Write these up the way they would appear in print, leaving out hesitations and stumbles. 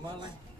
malah.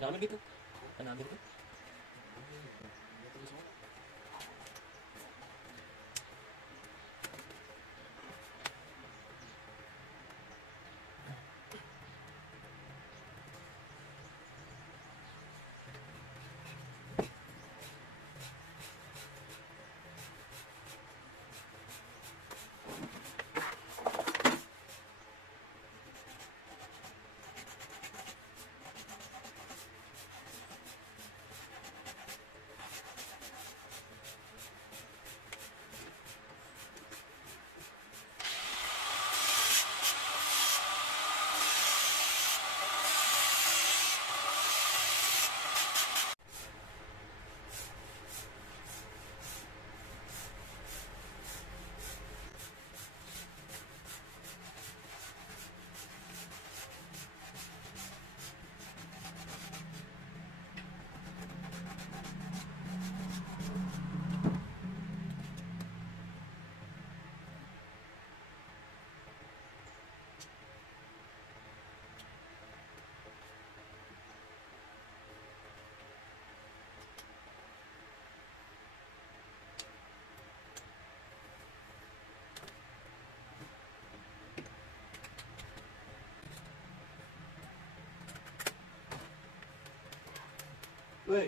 Kenapa gitu? Kenapa gitu? Woi.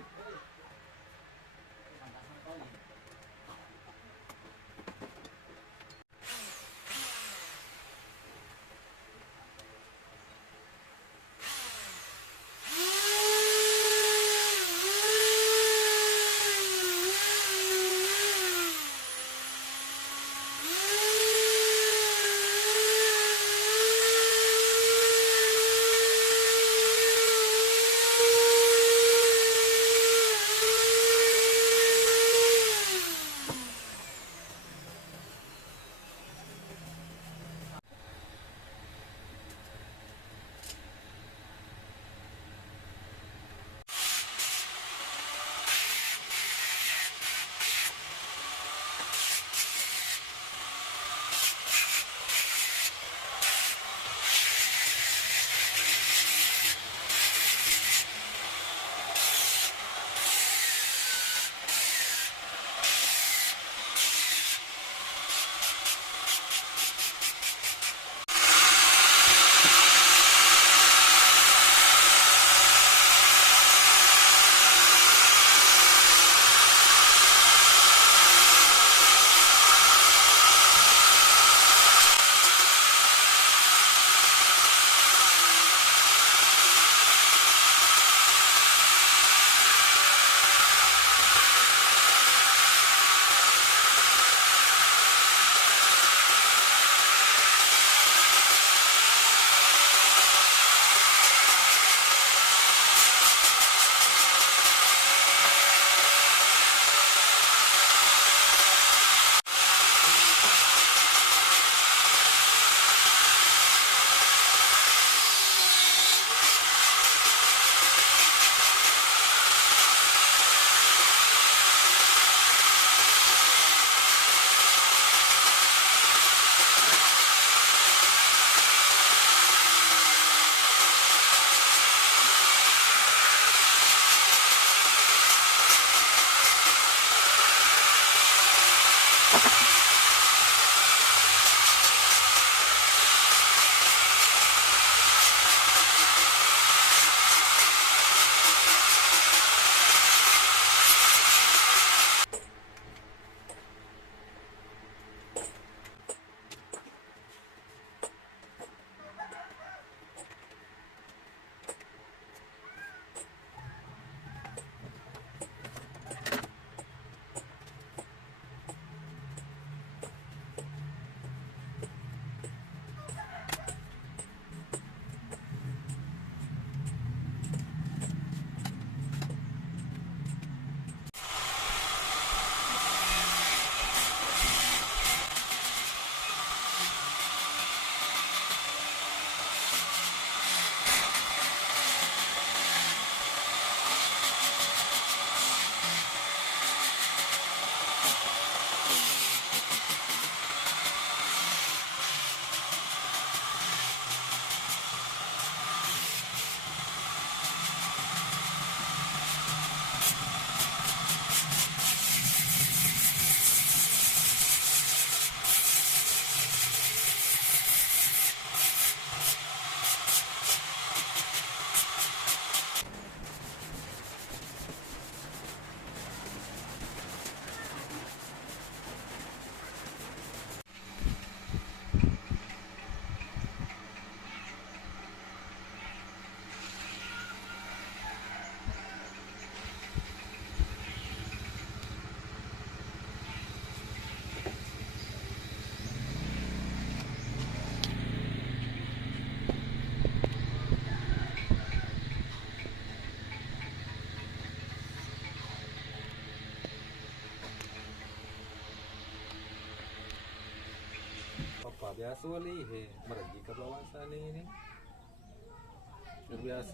biasa wali he meragi ke bawah sana ini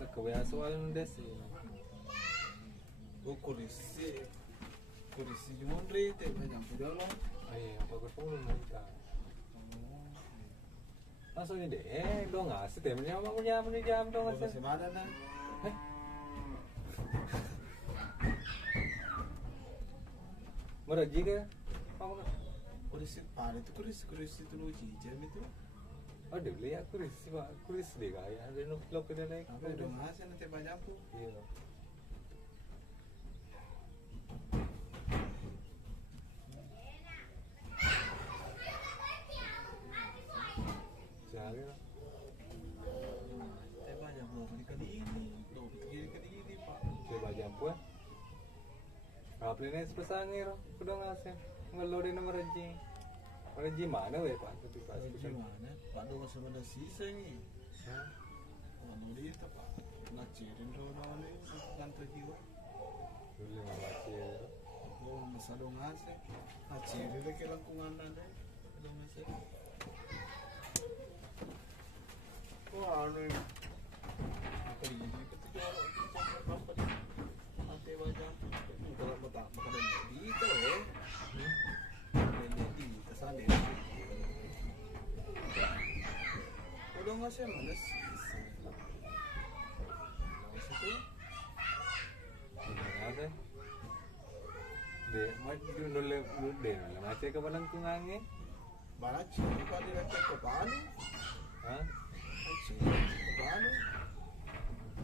kebiasaan desi kurisi jumondre te banyak jalan. ayo apa ketemu mereka langsung ini dong ngasih temennya mau jam dong ngasih Masih mana na? meragi ke kamu Kurisi pada itu kurisi itu lu jam itu. oh dia beli aku kuris deh kayak ada lo ke dia naik Apa udah ngasih nanti banyak tuh. iya sehari lah Teh banyak belum kali ini, belum kali ini pak. coba jampu Kaplinnya sepesangir, udah ngasih ngeloadin nomor Reji mana weh pak? Tapi pas Gimana? Pak do masih ada sisa nih. Mana dia pak? Ngacirin rono nih, kantor jiwa. dulu nggak macet. Oh masa do ngasih. Ngacirin lagi lengkungan ada. Do ngasih. Wah anu. Apa ini? Ketika orang itu apa di? Ante wajah. Kalau makan di itu ya. Di kesana. Udah ngasih mana sih? Ngasih tuh. Gimana deh? Deh, mau dulu deh, macet ke balangkungannya? Mana sih? Kalau dia ke Palu. Hah? Paano?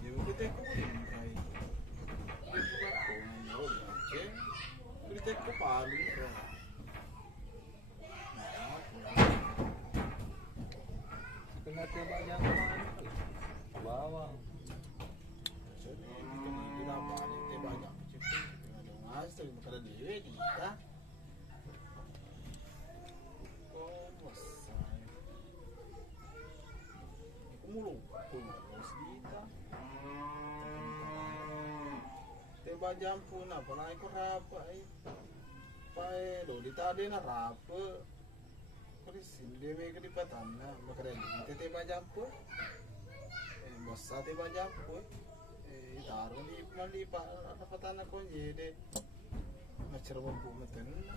Di ba kita ko rin kay? Di ba ko ngayon? Okay? Kita ko paano? Kena coba jangan bawang. Jadi kita paano? Di ba niya? Ano nga? Sabi mo kada liwe, di ka? Oh, masay. Kumulong. Kumulong dito. Diba dyan po na, panay ko rapa ay. Paelo, di tadi na rapa. Kuris, hindi may kalipatan na. Makareli, dito diba dyan po. Basta diba dyan po. Taro, di malipa. Napatan ako niya, di. Macaraman po matan na.